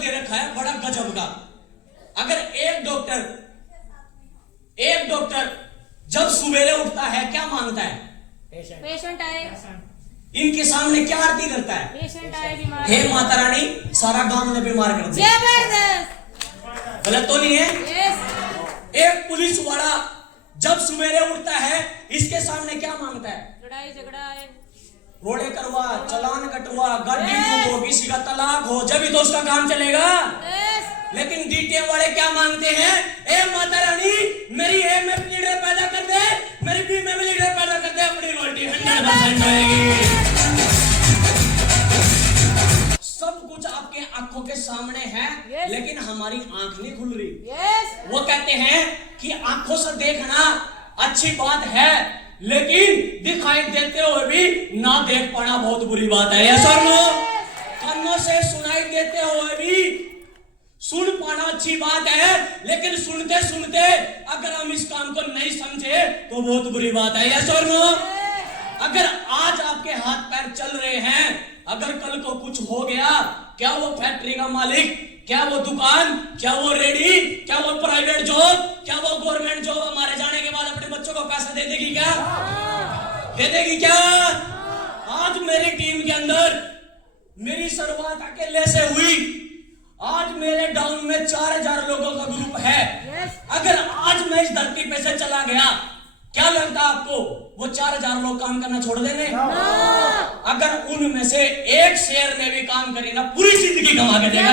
दे रखा है बड़ा गजब का। अगर एक डॉक्टर जब सवेरे उठता है क्या मांगता है? पेशेंट आए। इनके सामने क्या आरती करता है? पेशेंट आए बीमार। हे माता रानी सारा गांव ने बीमार कर दिया। जबरदस्त। गलत तो नहीं है? यस। एक पुलिस वाला जब सवेरे उठता है इसके सामने क्या मांगता है? लड़ाई झगड़ा है। रोड़े करवा, चालान कटवा, गाड़ी डूबो, किसी का तलाक हो, जब ही तो उसका काम चलेगा। यस। लेकिन डीटीएम वाले क्या मांगते हैं? ए माता रानी मेरी ए में लीडर पैदा कर दे, मेरी बी में लीडर पैदा कर दे, अपनी रोटी 100% होएगी। सब कुछ आपके आंखों के सामने है। Yes. लेकिन हमारी आंख नहीं खुल रही। यस। वो कहते हैं कि आंखों से देखना अच्छी बात है, लेकिन दिखाई देते हुए भी ना देख पाना बहुत बुरी बात है। यस और नो? कानों से सुनाई देते हुए भी सुन पाना अच्छी बात है, लेकिन सुनते सुनते अगर हम इस काम को नहीं समझे तो बहुत बुरी बात है। यस और नो? अगर आज आपके हाथ पैर चल रहे हैं, अगर कल को कुछ हो गया, क्या वो फैक्ट्री का मालिक, क्या वो दुकान, क्या वो रेडी, क्या वो प्राइवेट जॉब, क्या वो गवर्नमेंट जॉब हमारे जाने के बाद अपने बच्चों को पैसा दे देगी क्या? दे देगी क्या? आज मेरी टीम के अंदर मेरी शुरुआत अकेले से हुई। आज मेरे डाउन में 4000 लोगों का ग्रुप है। अगर आज मैं इस धरती पे से चला गया, क्या लगता आपको वो 4000 लोग काम करना छोड़ देंगे? अगर उनमें से एक शेयर में भी काम करे ना, पूरी जिंदगी कमा के देगा।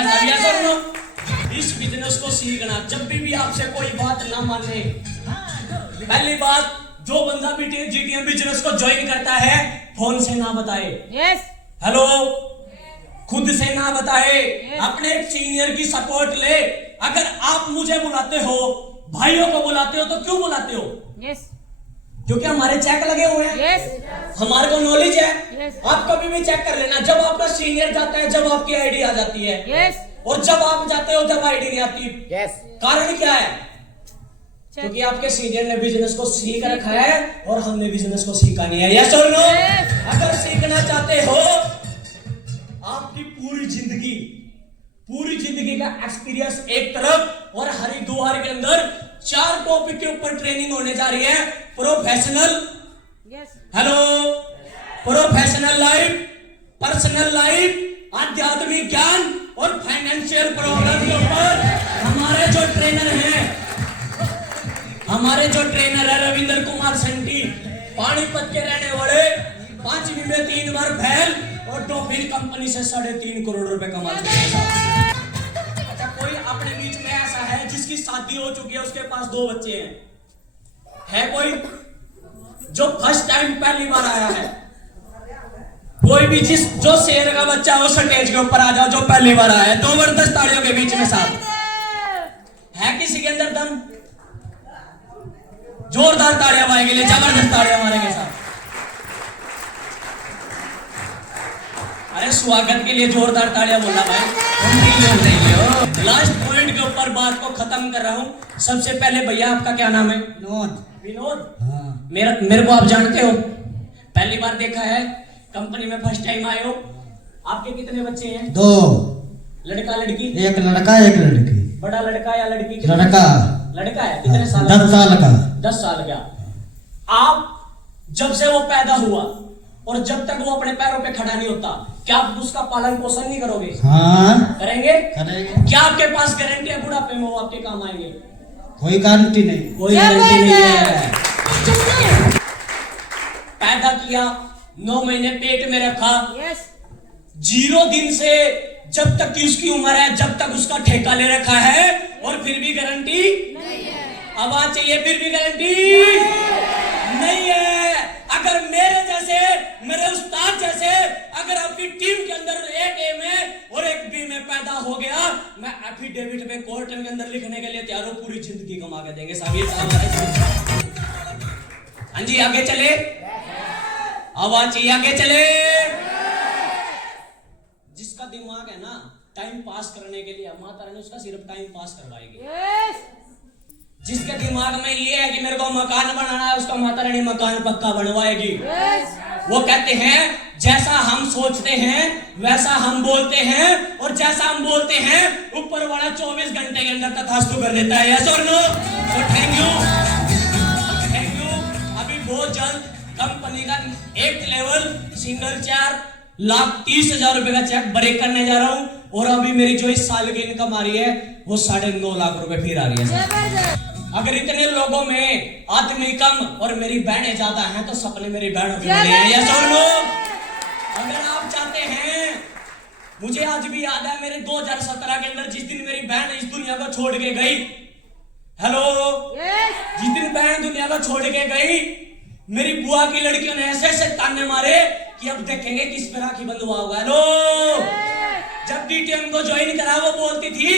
इस बिजनेस को सीखना, जब भी आपसे कोई बात ना माने, पहली बात जो बंदा भी जीटीएम बिजनेस को ज्वाइन करता है फोन से ना बताए। यस। हेलो खुद से ना बताए, अपने एक सीनियर की सपोर्ट ले। अगर आप मुझे बुलाते हो, भाइयों को बुलाते हो, तो क्यों बुलाते हो? यस। क्योंकि हमारे चेक लगे हुए हैं। यस। हमारे को नॉलेज है। यस। आप कभी भी चेक कर लेना, जब आपका सीनियर जाता है जब आपकी आईडी आ जाती है। यस। और जब आप जाते हो जब आईडी नहीं आती। यस। कारण क्या है? क्योंकि आपके सीनियर ने बिजनेस को सीख रखा है और हमने बिजनेस को सीखा नहीं है। यस और नो? अगर सीखना चाहते हो, आपकी पूरी जिंदगी का एक्सपीरियंस एक तरफ, और हरिद्वार के अंदर 4 टॉपिक के ऊपर ट्रेनिंग होने जा रही है। Professional, hello, professional life, personal life, आध्यात्मिक ज्ञान और फाइनेंशियल प्रॉब्लम के ऊपर हमारे जो ट्रेनर है रविंद्र कुमार सेंटी, पानीपत के रहने वाले, 5वीं में 3 बार फेल और डॉल्फिन कंपनी से 3.5 करोड़ रुपए कमा चुके हैं। अच्छा, कोई अपने बीच में ऐसा है जिसकी शादी हो चुकी है, उसके पास 2 बच्चे हैं? है कोई जो फर्स्ट टाइम पहली बार आया है? कोई भी जो शेर का बच्चा हो स्टेज के ऊपर आ जाओ, जो पहली बार आया है। 2 जबरदस्त तालियों के बीच में साथ है। किसी के अंदर दम? जोरदार तालियां मारेंगे, लिए जबरदस्त तालियां मारेंगे साथ। अरे स्वागत के लिए जोरदार तालियां बोलना भाई। लास्ट पॉइंट के ऊपर बात को खत्म कर रहा हूं। सबसे पहले भैया आपका क्या नाम है? विनोद। हाँ। मेरे को आप जानते हो, पहली बार देखा है, कंपनी में फर्स्ट टाइम आए हो। आपके कितने बच्चे हैं? 2। लड़का लड़की? एक लड़का एक लड़की। बड़ा लड़का या लड़की? लड़का है। कितने साल? 10 साल का। 10 साल का। आप जब से वो पैदा हुआ और जब तक वो अपने पैरों पे खड़ा नहीं होता, क्या आप उसका पालन पोषण नहीं करोगे? हाँ करेंगे। करेंगे। क्या आपके पास गारंटी है बुढ़ापे में वो आपके काम आएंगे? कोई गारंटी नहीं। कोई गारंटी नहीं है। पैदा किया, 9 महीने पेट में रखा, 0 दिन से जब तक की उसकी उम्र है, जब तक उसका ठेका ले रखा है, और फिर भी गारंटी नहीं है। आवाज चाहिए, फिर भी गारंटी नहीं है। अगर मेरे उस्ताद जैसे अगर आपकी टीम के अंदर एक ए में और एक बी में पैदा हो गया, मैं एफिडेविट में कोर्ट के अंदर लिखने के लिए तैयार हूं, पूरी जिंदगी कमा के देंगे साहब। हाँ जी, आगे चले, आवाज चाहिए, आगे चले। जिसका दिमाग है ना टाइम पास करने के लिए, माता रानी उसका सिर्फ टाइम पास करवाएगी। जिसके दिमाग में ये है कि मेरे को मकान बनाना है, उसका माता रानी मकान पक्का बनवाएगी। वो कहते हैं जैसा हम सोचते हैं वैसा हम बोलते हैं, और जैसा हम बोलते हैं ऊपर वाला 24 घंटे के अंदर तथास्तु कर देता है। यस और नो? तो थैंक यू। अभी बहुत जल्द कंपनी का 8th लेवल सिंगल 4,30,000 रुपए का चेक ब्रेक करने जा रहा हूं, और अभी मेरी जो इस साल की इनकम आ रही है वो 9.5 लाख रुपए फिर आ रही है। अगर इतने लोगों में आदमी कम और मेरी बहनें ज्यादा हैं तो सपने मेरी बहनों के बड़े हैं। यस और नो? अगर आप चाहते हैं, मुझे आज भी याद है मेरे 2017 के अंदर जिस दिन मेरी बहन इस दुनिया को छोड़ के गई, हेलो, जिस दिन बहन दुनिया को छोड़ के गई, मेरी बुआ की लड़कियों ने ऐसे ऐसे ताने मारे कि अब देखेंगे किस पे राखी बंधवा होगा। हेलो, जब डीटीएम को ज्वाइन करा वो बोलती थी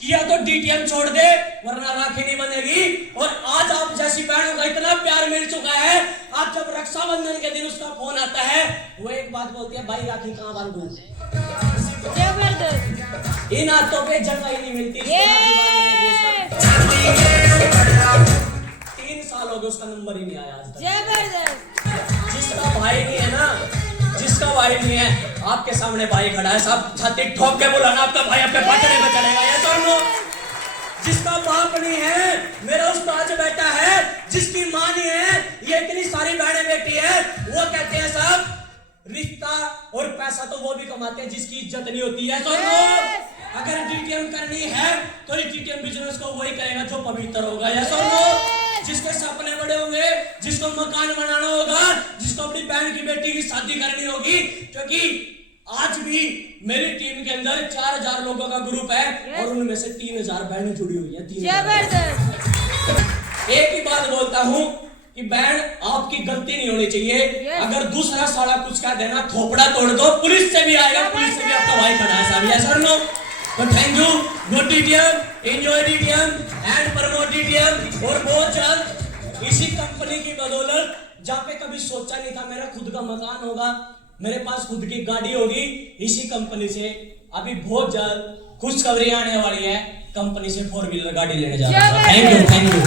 कि या तो डीटीएम छोड़ दे वरना राखी नहीं बंधेगी, और आज आप जैसी बहनों का इतना प्यार मिल चुका है, आज जब रक्षाबंधन के दिन उसका फोन आता है वो एक बात बोलती है, भाई राखी कहाँ बांधूं? इन हाथों पे जगह ही नहीं मिलती। 3 साल हो गए उसका नंबर ही नहीं आया आज तक। जिसका भाई नहीं है ना, जिसका भाई नहीं है, आपके सामने भाई खड़ा है, सब छाती ठोक के बोला ना आपका भाई आपके पटने पे चलेगा। ये तो जिसका बाप नहीं है, मेरा उस्ताद बैठा है, जिसकी माँ नहीं है, ये इतनी सारी बहनें बेटी है, वो कहते हैं सब रिश्ता और पैसा तो वो भी कमाते हैं जिसकी इज्जत नहीं होती है। तो अगर डीटीएम करनी है तो इस डीटीएम बिजनेस को वही करेगा जो पवित्र होगा। यस और नो? जिसके सपने बड़े होंगे, जिसको मकान बनाना होगा, जिसको अपनी बहन की बेटी की शादी करनी होगी, क्योंकि आज भी मेरी टीम के अंदर 4,000 लोगों का ग्रुप है और उनमें से 3,000 बहनें जुड़ी हुई है। 3,000। एक ही बात बोलता हूँ कि बहन आपकी गलती नहीं होनी चाहिए। अगर दूसरा साला कुछ कह देना, थोपड़ा तोड़ दो, पुलिस से भी आएगा, पुलिस से भी आपका भाई खड़ा है साहब। यस और नो? तो thank you, good DTM, enjoy DTM and promote DTM. और बहुत जल्द इसी कंपनी की बदौलत, जहाँ पे कभी सोचा नहीं था मेरा खुद का मकान होगा, मेरे पास खुद की गाड़ी होगी, इसी कंपनी से अभी बहुत जल्द खुशखबरी आने वाली है। कंपनी से 4 व्हीलर गाड़ी लेने जा रहा हूं। Thank you.